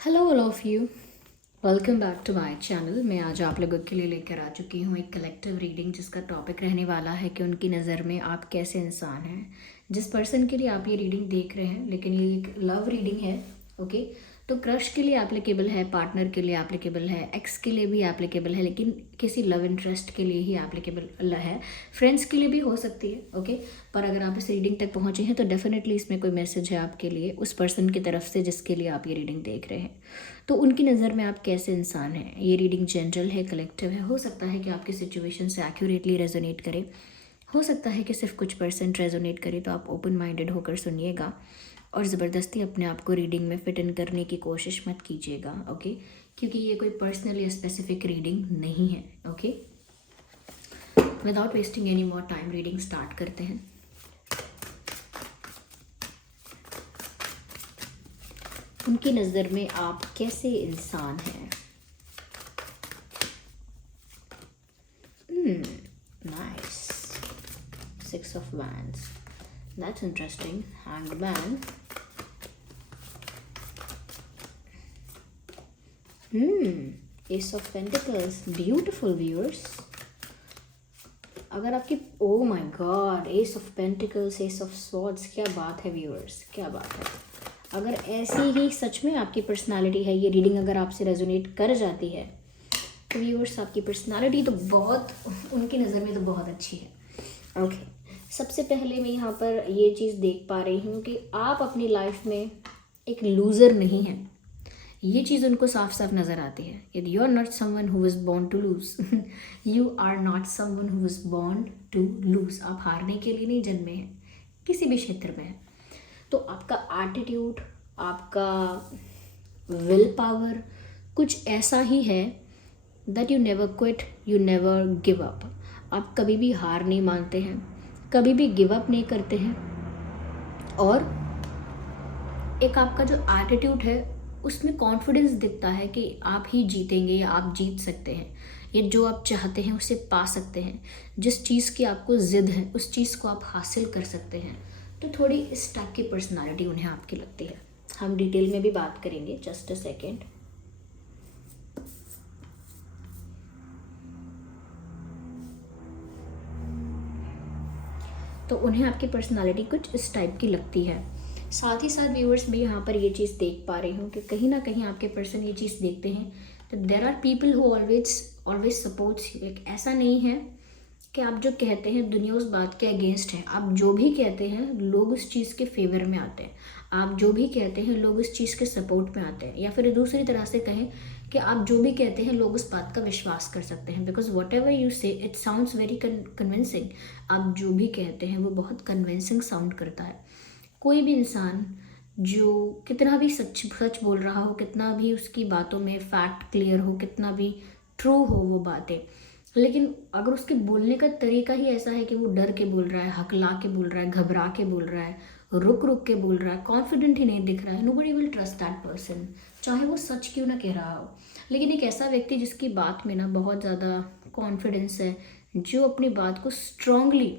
Hello all of you, welcome back to my channel. मैं आज आप लोगों के लिए लेकर आ चुकी हूँ एक कलेक्टिव रीडिंग जिसका टॉपिक रहने वाला है कि उनकी नज़र में आप कैसे इंसान हैं। जिस पर्सन के लिए आप ये रीडिंग देख रहे हैं, लेकिन ये एक लव रीडिंग है, ओके। तो क्रश के लिए एप्लीकेबल है, पार्टनर के लिए एप्लीकेबल है, एक्स के लिए भी एप्लीकेबल है, लेकिन किसी लव इंटरेस्ट के लिए ही एप्लीकेबल है। फ्रेंड्स के लिए भी हो सकती है, ओके। पर अगर आप इस रीडिंग तक पहुँचे हैं तो डेफिनेटली इसमें कोई मैसेज है आपके लिए उस पर्सन की तरफ से जिसके लिए आप ये रीडिंग देख रहे हैं। तो उनकी नज़र में आप कैसे इंसान हैं। ये रीडिंग जनरल है, कलेक्टिव है। हो सकता है कि आपकी सिचुएशन से एक्यूरेटली रेजोनेट करे, हो सकता है कि सिर्फ कुछ परसेंट रेजोनेट करे। तो आप ओपन माइंडेड होकर सुनिएगा और ज़बरदस्ती अपने आप को रीडिंग में फिट इन करने की कोशिश मत कीजिएगा, ओके। क्योंकि ये कोई पर्सनल या स्पेसिफिक रीडिंग नहीं है, okay. Without wasting any more time reading start करते हैं। उनकी नज़र में आप कैसे इंसान हैं। Nice, 6 of Wands, that's interesting. Hanged Man. Ace of Pentacles, beautiful viewers. अगर आपकी oh my god, Ace of Pentacles, Ace of Swords, क्या बात है व्यूअर्स, क्या बात है। अगर ऐसी ही सच में आपकी पर्सनालिटी है, ये रीडिंग अगर आपसे रेजोनेट कर जाती है तो व्यूअर्स आपकी पर्सनालिटी तो बहुत, उनकी नज़र में तो बहुत अच्छी है, ओके। सबसे पहले मैं यहाँ पर ये चीज़ देख पा रही हूँ कि आप अपनी लाइफ में एक लूज़र नहीं हैं। ये चीज़ उनको साफ साफ नज़र आती है। यदि you are not someone who is born to lose, you are not someone who is born to lose. आप हारने के लिए नहीं जन्मे हैं, किसी भी क्षेत्र में हैं। तो आपका एटीट्यूड, आपका विल पावर कुछ ऐसा ही है that you never quit, you never give up. आप कभी भी हार नहीं मानते हैं, कभी भी गिव अप नहीं करते हैं। और एक आपका जो एटीट्यूड है उसमें कॉन्फिडेंस दिखता है कि आप ही जीतेंगे या आप जीत सकते हैं, ये जो आप चाहते हैं उसे पा सकते हैं। जिस चीज़ की आपको ज़िद है उस चीज़ को आप हासिल कर सकते हैं। तो थोड़ी इस टाइप की पर्सनालिटी उन्हें आपकी लगती है। हम डिटेल में भी बात करेंगे, जस्ट अ सेकेंड। तो उन्हें आपकी पर्सनालिटी कुछ इस टाइप की लगती है। साथ ही साथ व्यूअर्स भी यहाँ पर ये चीज़ देख पा रही हूँ कि कहीं ना कहीं आपके पर्सन ये चीज़ देखते हैं। तो there are people who always supports you. एक ऐसा नहीं है कि आप जो कहते हैं दुनिया उस बात के अगेंस्ट है। आप जो भी कहते हैं लोग उस चीज़ के फेवर में आते हैं। आप जो भी कहते हैं लोग उस चीज़ के सपोर्ट में आते हैं। या फिर दूसरी तरह से कहें कि आप जो भी कहते हैं लोग उस बात का विश्वास कर सकते हैं। बिकॉज वट एवर यू से इट साउंड्स वेरी कन्विंसिंग। आप जो भी कहते हैं वो बहुत कन्विंसिंग साउंड करता है। कोई भी इंसान जो कितना भी सच सच बोल रहा हो, कितना भी उसकी बातों में फैक्ट क्लियर हो, कितना भी ट्रू हो वो बातें, लेकिन अगर उसके बोलने का तरीका ही ऐसा है कि वो डर के बोल रहा है, हकला के बोल रहा है, घबरा के बोल रहा है, रुक रुक के बोल रहा है, कॉन्फिडेंट ही नहीं दिख रहा है, nobody will trust that person, चाहे वो सच क्यों ना कह रहा हो। लेकिन एक ऐसा व्यक्ति जिसकी बात में ना बहुत ज़्यादा कॉन्फिडेंस है, जो अपनी बात को स्ट्रांगली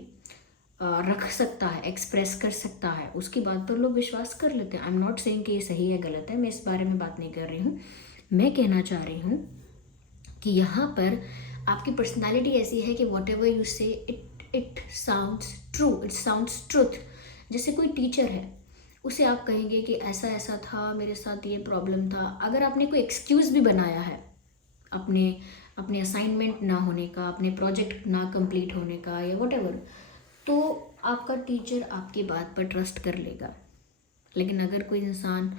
रख सकता है, एक्सप्रेस कर सकता है, उसकी बात पर लोग विश्वास कर लेते हैं। आई एम नॉट सेइंग कि ये सही है गलत है, मैं इस बारे में बात नहीं कर रही हूँ। मैं कहना चाह रही हूँ कि यहाँ पर आपकी पर्सनालिटी ऐसी है कि वॉट एवर यू से it sounds true, it sounds truth. जैसे कोई टीचर है, उसे आप कहेंगे कि ऐसा ऐसा था, मेरे साथ ये प्रॉब्लम था। अगर आपने कोई एक्सक्यूज़ भी बनाया है अपने अपने असाइनमेंट ना होने का, अपने प्रोजेक्ट ना कंप्लीट होने का या वट एवर, तो आपका टीचर आपकी बात पर ट्रस्ट कर लेगा। लेकिन अगर कोई इंसान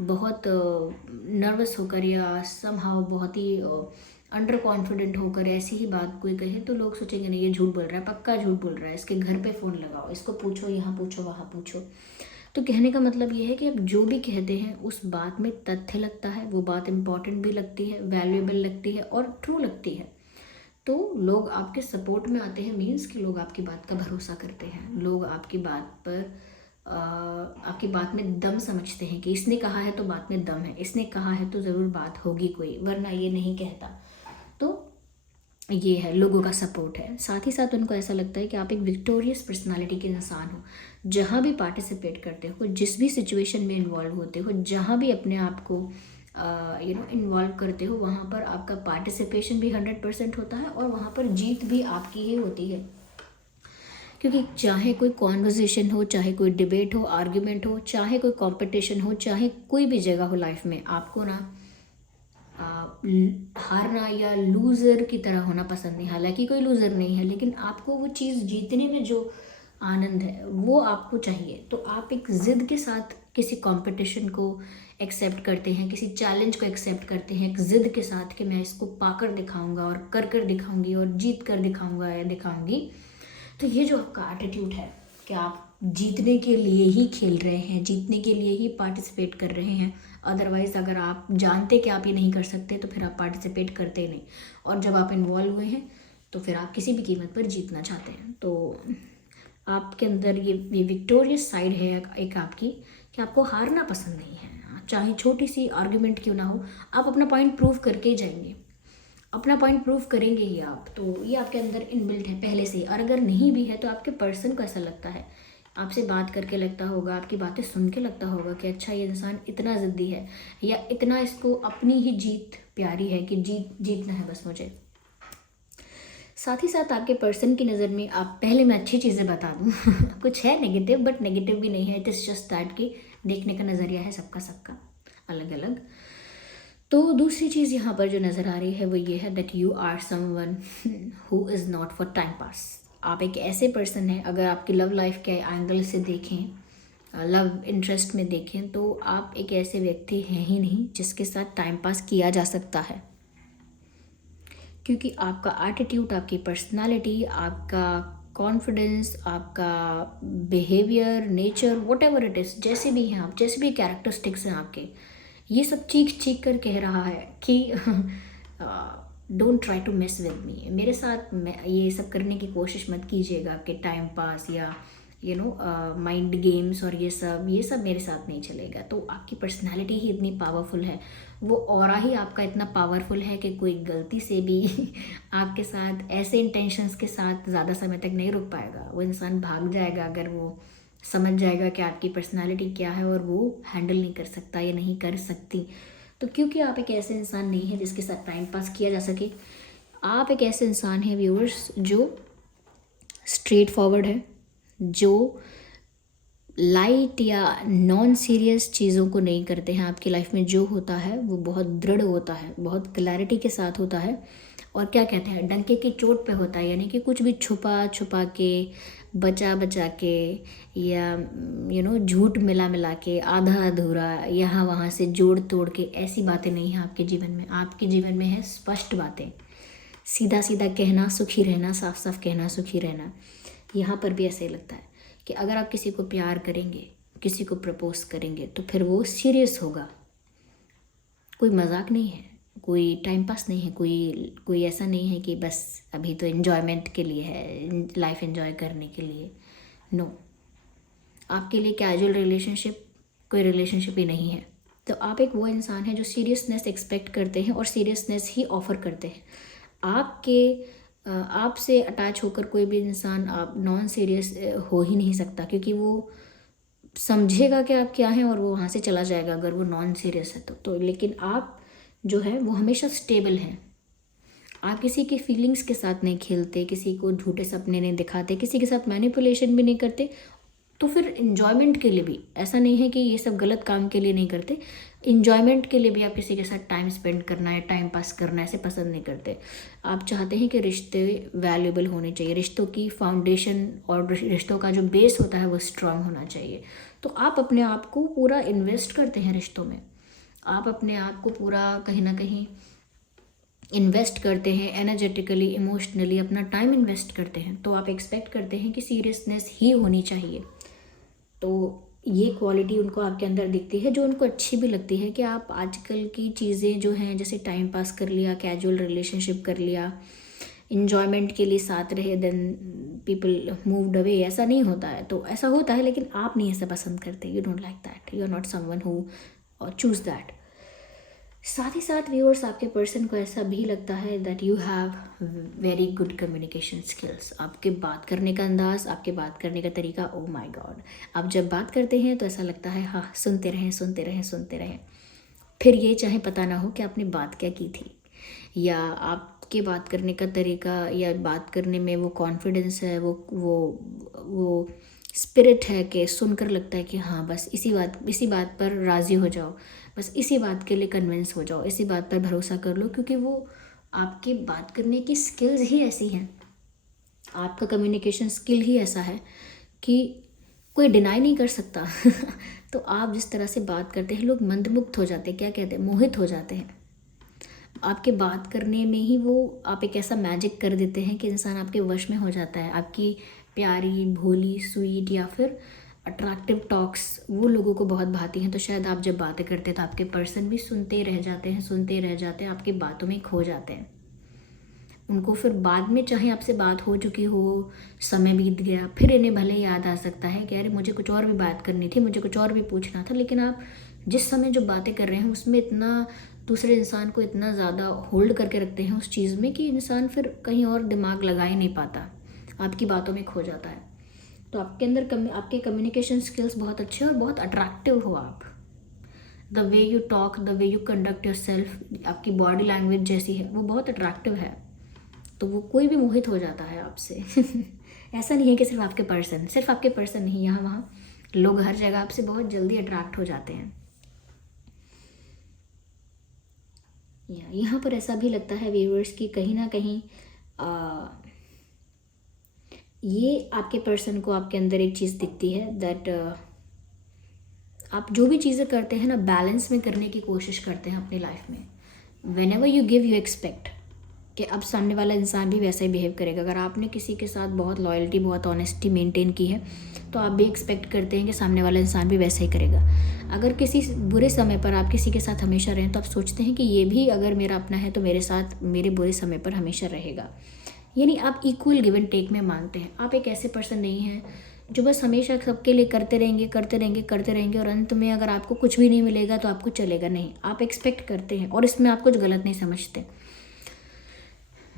बहुत नर्वस होकर या समहाउ बहुत ही अंडर कॉन्फिडेंट होकर ऐसी ही बात कोई कहे तो लोग सोचेंगे नहीं, ये झूठ बोल रहा है, पक्का झूठ बोल रहा है, इसके घर पे फ़ोन लगाओ, इसको पूछो, यहाँ पूछो, वहाँ पूछो। तो कहने का मतलब ये है कि आप जो भी कहते हैं उस बात में तथ्य लगता है, वो बात इम्पॉर्टेंट भी लगती है, वैल्यूएबल लगती है और ट्रू लगती है। तो लोग आपके सपोर्ट में आते हैं, मीन्स कि लोग आपकी बात का भरोसा करते हैं। लोग आपकी बात पर आपकी बात में दम समझते हैं कि इसने कहा है तो बात में दम है, इसने कहा है तो ज़रूर बात होगी कोई, वरना ये नहीं कहता। तो ये है, लोगों का सपोर्ट है। साथ ही साथ उनको ऐसा लगता है कि आप एक विक्टोरियस पर्सनालिटी के इंसान हो। जहाँ भी पार्टिसिपेट करते हो, जिस भी सिचुएशन में इन्वॉल्व होते हो, जहाँ भी अपने आप को इन्वॉल्व करते हो, वहाँ पर आपका पार्टिसिपेशन भी 100% होता है और वहाँ पर जीत भी आपकी ही होती है। क्योंकि चाहे कोई कॉन्वर्जेसन हो, चाहे कोई डिबेट हो, आर्ग्यूमेंट हो, चाहे कोई कंपटीशन हो, चाहे कोई भी जगह हो लाइफ में, आपको ना हारना या लूज़र की तरह होना पसंद नहीं। हालांकि कोई लूज़र नहीं है, लेकिन आपको वो चीज़ जीतने में जो आनंद है वो आपको चाहिए। तो आप एक ज़िद के साथ किसी कंपटीशन को एक्सेप्ट करते हैं, किसी चैलेंज को एक्सेप्ट करते हैं एक ज़िद के साथ कि मैं इसको पाकर दिखाऊंगा और कर दिखाऊंगी और जीत कर दिखाऊंगा या दिखाऊंगी। तो ये जो आपका एटीट्यूड है कि आप जीतने के लिए ही खेल रहे हैं, जीतने के लिए ही पार्टिसिपेट कर रहे हैं, अदरवाइज़ अगर आप जानते कि आप ये नहीं कर सकते तो फिर आप पार्टिसिपेट करते नहीं, और जब आप इन्वॉल्व हुए हैं तो फिर आप किसी भी कीमत पर जीतना चाहते हैं। तो आपके अंदर ये विक्टोरियस साइड है एक आपकी, कि आपको हारना पसंद नहीं है। चाहे छोटी सी आर्ग्यूमेंट क्यों ना हो, आप अपना पॉइंट प्रूव करके ही जाएंगे, अपना पॉइंट प्रूव करेंगे ही आप। तो ये आपके अंदर इनबिल्ट है पहले से ही। और अगर नहीं भी है तो आपके पर्सन को ऐसा लगता है, आपसे बात करके लगता होगा, आपकी बातें सुन के लगता होगा कि अच्छा ये इंसान इतना ज़िद्दी है, या इतना इसको अपनी ही जीत प्यारी है कि जीतना है बस मुझे। साथ ही साथ आपके पर्सन की नज़र में, आप पहले मैं अच्छी चीज़ें बता दूँ कुछ है नेगेटिव, बट नेगेटिव भी नहीं है, इट इज़ जस्ट दैट कि देखने का नज़रिया है सबका अलग अलग। तो दूसरी चीज़ यहाँ पर जो नज़र आ रही है वो ये है that you are someone who is not for time pass. आप एक ऐसे पर्सन हैं, अगर आपकी लव लाइफ के एंगल से देखें, लव इंटरेस्ट में देखें, तो आप एक ऐसे व्यक्ति हैं ही नहीं जिसके साथ टाइम पास किया जा सकता है। क्योंकि आपका एटीट्यूड, आपकी पर्सनालिटी, आपका कॉन्फिडेंस, आपका behaviour, nature, what ever it is, जैसे भी हैं आप, जैसे भी कैरेक्टरिस्टिक्स हैं आपके, ये सब चीख कर कह रहा है कि don't try to miss with me, मेरे साथ ये सब करने की कोशिश मत कीजिएगा कि टाइम पास या माइंड गेम्स और ये सब मेरे साथ नहीं चलेगा। तो आपकी पर्सनालिटी ही इतनी पावरफुल है, वो ऑरा ही आपका इतना पावरफुल है कि कोई गलती से भी आपके साथ ऐसे इंटेंशंस के साथ ज़्यादा समय तक नहीं रुक पाएगा। वो इंसान भाग जाएगा अगर वो समझ जाएगा कि आपकी पर्सनालिटी क्या है और वो हैंडल नहीं कर सकता या नहीं कर सकती। तो क्योंकि आप एक ऐसे इंसान नहीं है जिसके साथ टाइम पास किया जा सके, आप एक ऐसे इंसान हैं व्यूअर्स जो स्ट्रेट फॉरवर्ड है, जो लाइट या नॉन सीरियस चीज़ों को नहीं करते हैं। आपकी लाइफ में जो होता है वो बहुत दृढ़ होता है, बहुत क्लैरिटी के साथ होता है, और क्या कहते हैं, डंके की चोट पे होता है। यानी कि कुछ भी छुपा के, बचा के, या झूठ मिला के, आधा अधूरा, यहाँ वहाँ से जोड़ तोड़ के, ऐसी बातें नहीं हैं आपके जीवन में। आपके जीवन में है स्पष्ट बातें, सीधा कहना, सुखी रहना, साफ कहना, सुखी रहना। यहाँ पर भी ऐसे ही लगता है कि अगर आप किसी को प्यार करेंगे, किसी को प्रपोज करेंगे, तो फिर वो सीरियस होगा, कोई मजाक नहीं है, कोई टाइम पास नहीं है, कोई ऐसा नहीं है कि बस अभी तो एन्जॉयमेंट के लिए है, लाइफ एन्जॉय करने के लिए। नो, आपके लिए कैजुअल रिलेशनशिप कोई रिलेशनशिप ही नहीं है। तो आप एक वो इंसान है जो सीरियसनेस एक्सपेक्ट करते हैं और सीरियसनेस ही ऑफ़र करते हैं। आपसे अटैच होकर कोई भी इंसान आप नॉन सीरियस हो ही नहीं सकता, क्योंकि वो समझेगा कि आप क्या हैं और वो वहाँ से चला जाएगा अगर वो नॉन सीरियस है तो। लेकिन आप जो है वो हमेशा स्टेबल हैं। आप किसी की फीलिंग्स के साथ नहीं खेलते, किसी को झूठे सपने नहीं दिखाते, किसी के साथ मैनिपुलेशन भी नहीं करते। तो फिर इन्जॉयमेंट के लिए भी ऐसा नहीं है कि ये सब गलत काम के लिए नहीं करते, इन्जॉयमेंट के लिए भी आप किसी के साथ टाइम स्पेंड करना है, टाइम पास करना ऐसे पसंद नहीं करते। आप चाहते हैं कि रिश्ते वैल्यूएबल होने चाहिए, रिश्तों की फाउंडेशन और रिश्तों का जो बेस होता है वो स्ट्रांग होना चाहिए। तो आप अपने आप को पूरा इन्वेस्ट करते हैं रिश्तों में, आप अपने आप को पूरा कहीं ना कहीं इन्वेस्ट करते हैं, एनर्जेटिकली, इमोशनली अपना टाइम इन्वेस्ट करते हैं। तो आप एक्सपेक्ट करते हैं कि सीरियसनेस ही होनी चाहिए। तो ये क्वालिटी उनको आपके अंदर दिखती है, जो उनको अच्छी भी लगती है कि आप आजकल की चीज़ें जो हैं, जैसे टाइम पास कर लिया, कैजुअल रिलेशनशिप कर लिया, इन्जॉयमेंट के लिए साथ रहे, देन पीपल मूव्ड अवे, ऐसा नहीं होता है। तो ऐसा होता है लेकिन आप नहीं ऐसा पसंद करते, you don't like that, you are not someone who choose that. साथ ही साथ व्यूअर्स, आपके पर्सन को ऐसा भी लगता है that you have very good communication skills. आपके बात करने का अंदाज़, आपके बात करने का तरीका, ओ माय गॉड, आप जब बात करते हैं तो ऐसा लगता है हाँ सुनते रहें। फिर ये चाहे पता ना हो कि आपने बात क्या की थी, या आपके बात करने का तरीका या बात करने में वो कॉन्फिडेंस है, वो स्पिरिट है कि सुनकर लगता है कि हाँ बस इसी बात पर राज़ी हो जाओ, बस इसी बात के लिए कन्विंस हो जाओ, इसी बात पर भरोसा कर लो, क्योंकि वो आपकी बात करने की स्किल्स ही ऐसी हैं, आपका कम्युनिकेशन स्किल ही ऐसा है कि कोई डिनाई नहीं कर सकता। तो आप जिस तरह से बात करते हैं, लोग मंत्रमुग्ध हो जाते हैं, क्या कहते हैं, मोहित हो जाते हैं आपके बात करने में ही। वो आप एक ऐसा मैजिक कर देते हैं कि इंसान आपके वश में हो जाता है। आपकी प्यारी भोली स्वीट या फिर अट्रैक्टिव टॉक्स वो लोगों को बहुत भाती हैं। तो शायद आप जब बातें करते हैं तो आपके पर्सन भी सुनते रह जाते हैं, सुनते रह जाते हैं, आपकी बातों में खो जाते हैं। उनको फिर बाद में चाहे आपसे बात हो चुकी हो, समय बीत गया, फिर इन्हें भले याद आ सकता है कि अरे मुझे कुछ और भी बात करनी थी, मुझे कुछ और भी पूछना था, लेकिन आप जिस समय जो बातें कर रहे हैं उसमें इतना दूसरे इंसान को इतना ज़्यादा होल्ड करके रखते हैं उस चीज़ में कि इंसान फिर कहीं और दिमाग लगा ही नहीं पाता, आपकी बातों में खो जाता है। तो आपके अंदर आपके कम्युनिकेशन स्किल्स बहुत अच्छे और बहुत अट्रैक्टिव हो आप। The way you talk, the way you conduct your self, आपकी बॉडी लैंग्वेज जैसी है वो बहुत अट्रैक्टिव है, तो वो कोई भी मोहित हो जाता है आपसे। ऐसा नहीं है कि सिर्फ आपके पर्सन नहीं, यहाँ वहाँ लोग हर जगह आपसे बहुत जल्दी अट्रैक्ट हो जाते हैं। यहाँ पर ऐसा भी लगता है व्यूअर्स कि कहीं ना कहीं ये आपके पर्सन को आपके अंदर एक चीज़ दिखती है दैट आप जो भी चीज़ें करते हैं ना बैलेंस में करने की कोशिश करते हैं अपनी लाइफ में। When ever you give you expect कि अब सामने वाला इंसान भी वैसा ही बिहेव करेगा। अगर आपने किसी के साथ बहुत लॉयल्टी, बहुत ऑनेस्टी मेंटेन की है तो आप भी एक्सपेक्ट करते हैं कि सामने वाला इंसान भी वैसा ही करेगा। अगर किसी बुरे समय पर आप किसी के साथ हमेशा रहें तो आप सोचते हैं कि ये भी अगर मेरा अपना है तो मेरे साथ मेरे बुरे समय पर हमेशा रहेगा। यानी आप इक्वल गिव एंड टेक में मानते हैं। आप एक ऐसे पर्सन नहीं हैं जो बस हमेशा सबके लिए करते रहेंगे और अंत में अगर आपको कुछ भी नहीं मिलेगा तो आपको चलेगा नहीं। आप एक्सपेक्ट करते हैं और इसमें आप कुछ गलत नहीं समझते,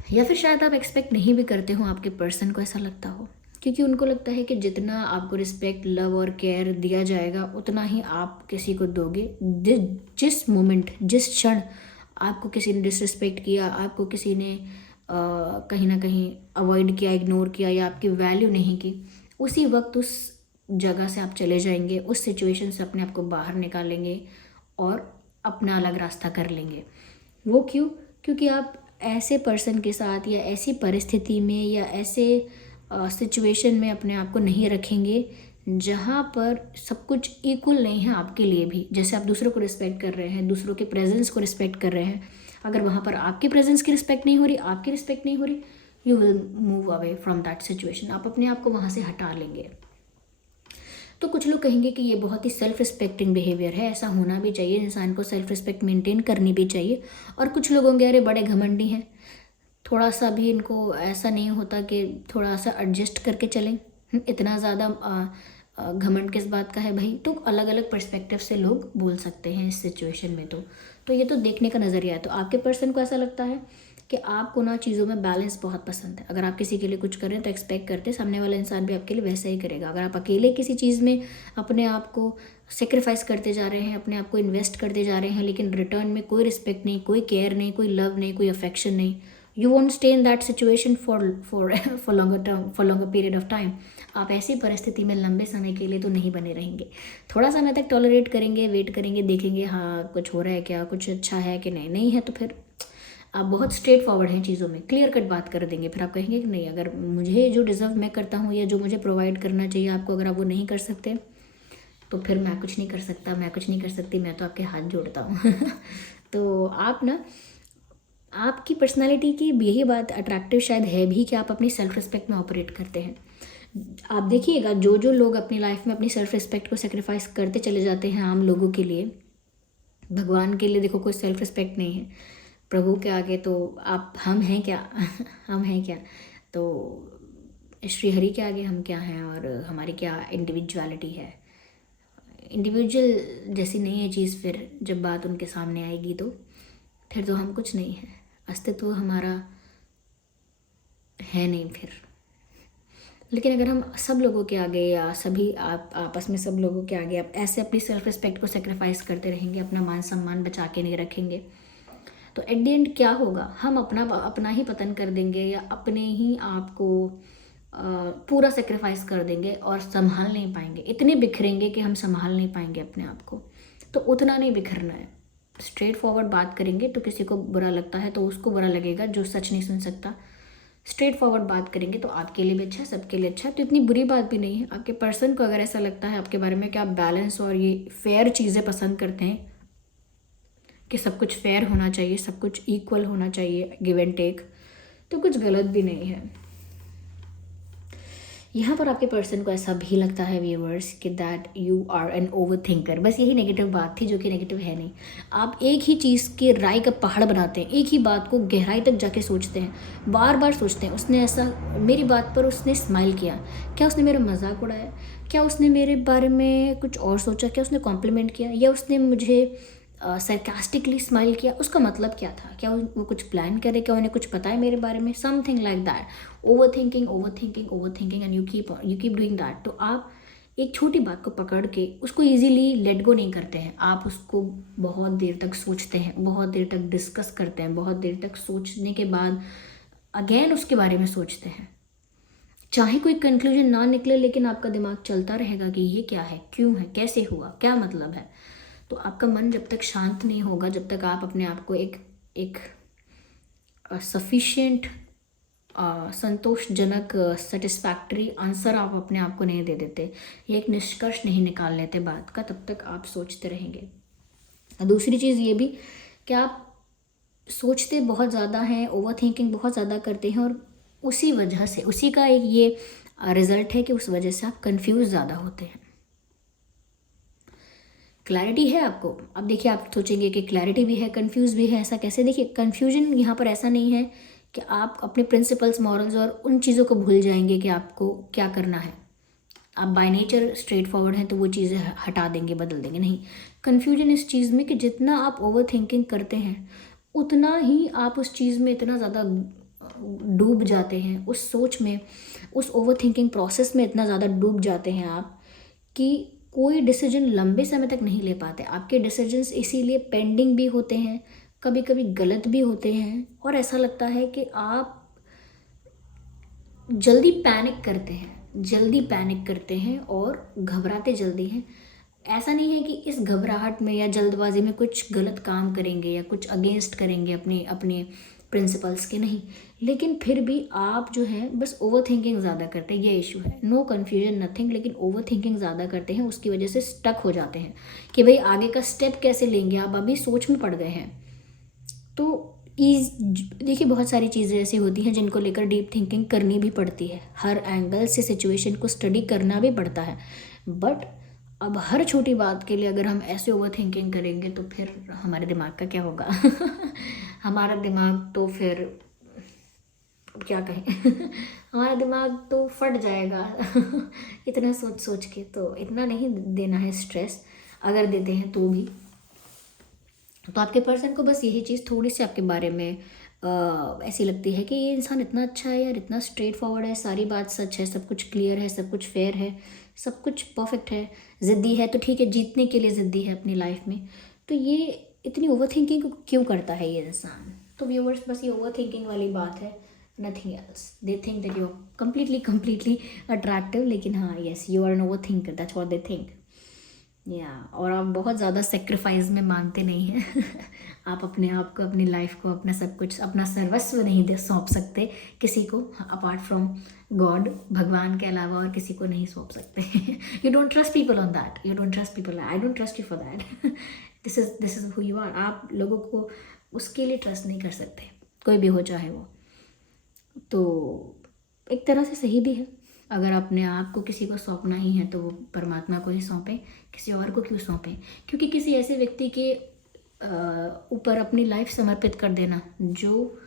या फिर शायद आप एक्सपेक्ट नहीं भी करते हो, आपके पर्सन को ऐसा लगता हो, क्योंकि उनको लगता है कि जितना आपको रिस्पेक्ट, लव और केयर दिया जाएगा उतना ही आप किसी को दोगे। जिस मोमेंट, जिस क्षण आपको किसी ने डिसरिस्पेक्ट किया, आपको किसी ने कहीं ना कहीं अवॉइड किया, इग्नोर किया या आपकी वैल्यू नहीं की, उसी वक्त उस जगह से आप चले जाएंगे, उस सिचुएशन से अपने आप को बाहर निकालेंगे और अपना अलग रास्ता कर लेंगे। वो क्यों? क्योंकि आप ऐसे पर्सन के साथ या ऐसी परिस्थिति में या ऐसे सिचुएशन में अपने आप को नहीं रखेंगे जहाँ पर सब कुछ इक्वल नहीं है आपके लिए भी। जैसे आप दूसरों को रिस्पेक्ट कर रहे हैं, दूसरों के प्रेजेंस को रिस्पेक्ट कर रहे हैं, अगर वहाँ पर आपकी प्रेजेंस की रिस्पेक्ट नहीं हो रही, आपकी रिस्पेक्ट नहीं हो रही, you will move away from that situation. आप अपने आप को वहाँ से हटा लेंगे। तो कुछ लोग कहेंगे कि ये बहुत ही सेल्फ रिस्पेक्टिंग बिहेवियर है, ऐसा होना भी चाहिए, इंसान को सेल्फ रिस्पेक्ट मेंटेन करनी भी चाहिए। और कुछ लोग होंगे अरे बड़े घमंडी हैं, थोड़ा सा भी इनको ऐसा नहीं होता कि थोड़ा सा एडजस्ट करके चलें, इतना ज़्यादा घमंड किस बात का है भाई। तो अलग अलग पर्सपेक्टिव से लोग बोल सकते हैं इस सिचुएशन में। तो ये तो देखने का नज़रिया है। तो आपके पर्सन को ऐसा लगता है कि आपको ना चीज़ों में बैलेंस बहुत पसंद है। अगर आप किसी के लिए कुछ करें तो एक्सपेक्ट करते हैं सामने वाला इंसान भी आपके लिए वैसा ही करेगा। अगर आप अकेले किसी चीज़ में अपने आप को सेक्रीफाइस करते जा रहे हैं, अपने आप को इन्वेस्ट करते जा रहे हैं, लेकिन रिटर्न में कोई रिस्पेक्ट नहीं, कोई केयर नहीं, कोई लव नहीं, कोई अफेक्शन नहीं, you want stay in that situation for longer period of time. आप ऐसी परिस्थिति में लंबे समय के लिए तो नहीं बने रहेंगे। थोड़ा समय तक टॉलरेट करेंगे, वेट करेंगे, देखेंगे हाँ कुछ हो रहा है क्या, कुछ अच्छा है कि नहीं है, तो फिर आप बहुत स्ट्रेट फॉरवर्ड हैं चीज़ों में, क्लियर कट बात कर देंगे। फिर आप कहेंगे कि नहीं, अगर मुझे जो डिज़र्व मैं करता हूँ या जो मुझे प्रोवाइड करना चाहिए आपको, अगर आप वो नहीं कर सकते तो फिर मैं कुछ नहीं कर सकता, मैं कुछ नहीं कर सकती, मैं तो आपके हाथ जोड़ता हूँ। तो आप ना, आपकी पर्सनालिटी की यही बात अट्रैक्टिव शायद है भी कि आप अपनी सेल्फ रिस्पेक्ट में ऑपरेट करते हैं। आप देखिएगा जो जो लोग अपनी लाइफ में अपनी सेल्फ रिस्पेक्ट को सेक्रीफाइस करते चले जाते हैं आम लोगों के लिए, भगवान के लिए देखो कोई सेल्फ रिस्पेक्ट नहीं है, प्रभु के आगे तो आप हम हैं क्या? हम हैं क्या? तो श्री हरि के आगे हम क्या हैं और हमारी क्या इंडिविजुअलिटी है? इंडिविजुअल जैसी नहीं है चीज़। फिर जब बात उनके सामने आएगी तो फिर तो हम कुछ नहीं है, अस्तित्व हमारा है नहीं फिर। लेकिन अगर हम सब लोगों के आगे या सभी आप आपस में सब लोगों के आगे आप ऐसे अपनी सेल्फ रिस्पेक्ट को सेक्रीफाइस करते रहेंगे, अपना मान सम्मान बचा के नहीं रखेंगे, तो एट द एंड क्या होगा, हम अपना अपना ही पतन कर देंगे या अपने ही आप को पूरा सेक्रीफाइस कर देंगे और संभाल नहीं पाएंगे। इतने बिखरेंगे कि हम संभाल नहीं पाएंगे अपने आप को। तो उतना नहीं बिखरना है। स्ट्रेट फॉरवर्ड बात करेंगे तो किसी को बुरा लगता है तो उसको बुरा लगेगा जो सच नहीं सुन सकता। स्ट्रेट फॉरवर्ड बात करेंगे तो आपके लिए भी अच्छा है, सबके लिए अच्छा है। तो इतनी बुरी बात भी नहीं है। आपके पर्सन को अगर ऐसा लगता है आपके बारे में कि आप बैलेंस और ये फेयर चीज़ें पसंद करते हैं, कि सब कुछ फेयर होना चाहिए, सब कुछ इक्वल होना चाहिए, गिव एंड टेक, तो कुछ गलत भी नहीं है। यहाँ पर आपके पर्सन को ऐसा भी लगता है व्यूअर्स कि that you are an over thinker. बस यही नेगेटिव बात थी, जो कि नेगेटिव है नहीं। आप एक ही चीज़ के राय का पहाड़ बनाते हैं, एक ही बात को गहराई तक जाके सोचते हैं, बार बार सोचते हैं। उसने ऐसा मेरी बात पर उसने स्माइल किया, क्या उसने मेरा मजाक उड़ाया, क्या उसने मेरे बारे में कुछ और सोचा, क्या उसने कॉम्प्लीमेंट किया, या उसने मुझे सरकास्टिकली स्माइल किया, उसका मतलब क्या था, क्या वो कुछ प्लान करे, क्या उन्हें कुछ पता है मेरे बारे में, something like that. Over thinking, over thinking, over thinking and you keep doing that. तो आप एक छोटी बात को पकड़ के उसको इजीली लेट गो नहीं करते हैं, आप उसको बहुत देर तक सोचते हैं, बहुत देर तक डिस्कस करते हैं, बहुत देर तक सोचने के बाद अगेन उसके बारे में सोचते हैं। चाहे कोई कंक्लूजन ना निकले, लेकिन आपका दिमाग चलता रहेगा कि ये क्या है, क्यों है, कैसे हुआ, क्या मतलब है। तो आपका मन जब तक शांत नहीं होगा, जब तक आप अपने आप को एक सफिशिएंट संतोषजनक सेटिस्फैक्टरी आंसर आप अपने आप को नहीं दे देते, ये एक निष्कर्ष नहीं निकाल लेते बात का, तब तक आप सोचते रहेंगे। दूसरी चीज़ ये भी कि आप सोचते बहुत ज़्यादा हैं, ओवर थिंकिंग बहुत ज़्यादा करते हैं, और उसी वजह से, उसी का एक ये रिजल्ट है कि उस वजह से आप कंफ्यूज ज़्यादा होते हैं। क्लैरिटी है आपको, अब देखिए आप सोचेंगे कि क्लैरिटी भी है, कंफ्यूज भी है, ऐसा कैसे। देखिए कन्फ्यूजन यहाँ पर ऐसा नहीं है कि आप अपने प्रिंसिपल्स, मॉरल्स और उन चीज़ों को भूल जाएंगे कि आपको क्या करना है। आप बाय नेचर स्ट्रेट फॉरवर्ड हैं तो वो चीज़ें हटा देंगे, बदल देंगे, नहीं। कन्फ्यूजन इस चीज़ में कि जितना आप ओवर थिंकिंग करते हैं उतना ही आप उस चीज़ में इतना ज़्यादा डूब जाते हैं, उस सोच में, उस ओवर थिंकिंग प्रोसेस में इतना ज़्यादा डूब जाते हैं आप कि कोई डिसीजन लंबे समय तक नहीं ले पाते। आपके डिसीजंस इसीलिए पेंडिंग भी होते हैं, कभी कभी गलत भी होते हैं, और ऐसा लगता है कि आप जल्दी पैनिक करते हैं और घबराते जल्दी हैं। ऐसा नहीं है कि इस घबराहट में या जल्दबाजी में कुछ गलत काम करेंगे या कुछ अगेंस्ट करेंगे अपने अपने प्रिंसिपल्स के, नहीं। लेकिन फिर भी आप जो है बस ओवर थिंकिंग ज़्यादा करते हैं, ये इशू है। नो कन्फ्यूजन, नथिंग, लेकिन ओवर थिंकिंग ज़्यादा करते हैं, उसकी वजह से स्टक हो जाते हैं कि भाई आगे का स्टेप कैसे लेंगे, आप अभी सोच में पड़ गए हैं। तो देखिए बहुत सारी चीज़ें ऐसी होती हैं जिनको लेकर डीप थिंकिंग करनी भी पड़ती है, हर एंगल से सिचुएशन को स्टडी करना भी पड़ता है। बट अब हर छोटी बात के लिए अगर हम ऐसे ओवर थिंकिंग करेंगे तो फिर हमारे दिमाग का क्या होगा हमारा दिमाग तो फिर अब क्या कहें हमारा दिमाग तो फट जाएगा इतना सोच सोच के। तो इतना नहीं देना है स्ट्रेस, अगर देते हैं तो भी। तो आपके पर्सन को बस यही चीज़ थोड़ी सी आपके बारे में ऐसी लगती है कि ये इंसान इतना अच्छा है यार, इतना स्ट्रेट फॉरवर्ड है, सारी बात सच है, सब कुछ क्लियर है, सब कुछ फेयर है, सब कुछ परफेक्ट है। ज़िद्दी है तो ठीक है, जीतने के लिए ज़िद्दी है अपनी लाइफ में। तो ये इतनी ओवर थिंकिंग क्यों करता है ये इंसान। तो व्यूअर्स बस ये ओवर थिंकिंग वाली बात है, nothing else. They think that you are completely attractive, लेकिन हाँ yes you are an over thinker, that's what they think. या और आप बहुत ज़्यादा सेक्रीफाइस में मानते नहीं हैं आप अपने आप को, अपनी लाइफ को, अपना सब कुछ, अपना सर्वस्व नहीं दे सौंप सकते किसी को अपार्ट फ्रॉम गॉड, भगवान के अलावा और किसी को नहीं सौंप सकते you don't trust people on that, you don't trust people, I don't trust you for that this is who you are. आप लोगों को उसके लिए ट्रस्ट नहीं कर सकते, कोई भी हो चाहे वो। तो एक तरह से सही भी है, अगर अपने आप को किसी को सौंपना ही है तो वो परमात्मा को ही सौंपें, किसी और को क्यों सौंपें। क्योंकि किसी ऐसे व्यक्ति के ऊपर अपनी लाइफ समर्पित कर देना जो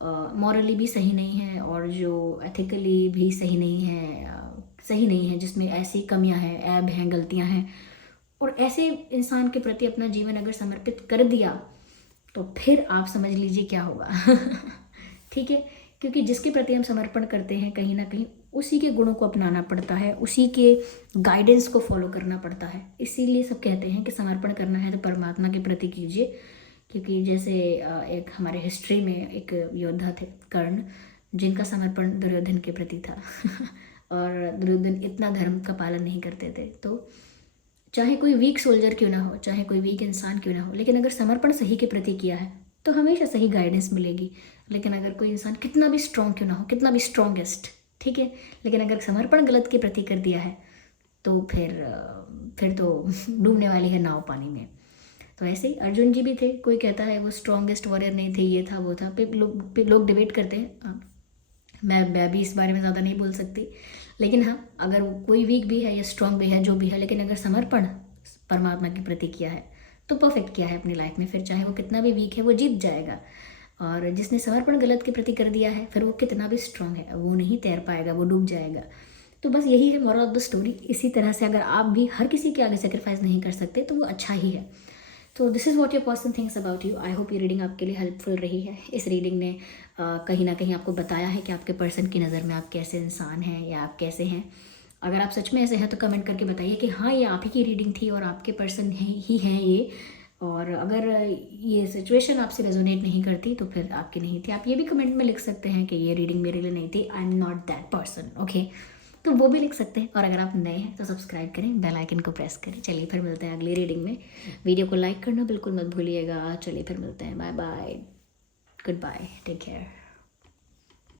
मॉरली भी सही नहीं है और जो एथिकली भी सही नहीं है, जिसमें ऐसी कमियां हैं, ऐब हैं, गलतियां हैं, और ऐसे इंसान के प्रति अपना जीवन अगर समर्पित कर दिया तो फिर आप समझ लीजिए क्या होगा ठीक है, क्योंकि जिसके प्रति हम समर्पण करते हैं कहीं ना कहीं उसी के गुणों को अपनाना पड़ता है, उसी के गाइडेंस को फॉलो करना पड़ता है। इसीलिए सब कहते हैं कि समर्पण करना है तो परमात्मा के प्रति कीजिए, क्योंकि जैसे एक हमारे हिस्ट्री में एक योद्धा थे कर्ण, जिनका समर्पण दुर्योधन के प्रति था और दुर्योधन इतना धर्म का पालन नहीं करते थे। तो चाहे कोई वीक सोल्जर क्यों ना हो, चाहे कोई वीक इंसान क्यों ना हो, लेकिन अगर समर्पण सही के प्रति किया है तो हमेशा सही गाइडेंस मिलेगी। लेकिन अगर कोई इंसान कितना भी स्ट्रॉन्ग क्यों ना हो, कितना भी स्ट्रॉन्गेस्ट, ठीक है, लेकिन अगर समर्पण गलत के प्रति कर दिया है तो फिर तो डूबने वाली है नाव पानी में। तो ऐसे ही अर्जुन जी भी थे। कोई कहता है वो स्ट्रॉन्गेस्ट वॉरियर नहीं थे, ये था वो था, पे लोग डिबेट करते हैं। मैं भी इस बारे में ज़्यादा नहीं बोल सकती, लेकिन हाँ, अगर कोई वीक भी है या स्ट्रॉन्ग भी है, जो भी है, लेकिन अगर समर्पण परमात्मा के प्रति किया है तो परफेक्ट किया है अपनी लाइफ में, फिर चाहे वो कितना भी वीक है वो जीत जाएगा। और जिसने समर्पण गलत के प्रति कर दिया है, फिर वो कितना भी स्ट्रॉन्ग है वो नहीं तैर पाएगा, वो डूब जाएगा। तो बस यही है मोरल ऑफ द स्टोरी। इसी तरह से अगर आप भी हर किसी के आगे सेक्रीफाइस नहीं कर सकते तो वो अच्छा ही है। तो this is what your person thinks about you. I hope ये रीडिंग आपके लिए हेल्पफुल रही है। इस रीडिंग ने कहीं ना कहीं आपको बताया है कि आपके पर्सन की नज़र में आप कैसे इंसान हैं या आप कैसे हैं। अगर आप सच में ऐसे हैं तो कमेंट करके बताइए कि हाँ, ये आप ही की रीडिंग थी और आपके पर्सन ही हैं ये। और अगर ये सिचुएशन आपसे रेजोनेट नहीं करती तो फिर आपकी नहीं थी। आप ये भी कमेंट में लिख सकते हैं कि ये रीडिंग मेरे लिए नहीं थी, I am not that person, okay, तो वो भी लिख सकते हैं। और अगर आप नए हैं तो सब्सक्राइब करें, बेल आइकन को प्रेस करें। चलिए फिर मिलते हैं अगली रीडिंग में। वीडियो को लाइक करना बिल्कुल मत भूलिएगा। चलिए फिर मिलते हैं, bye bye, goodbye, take care.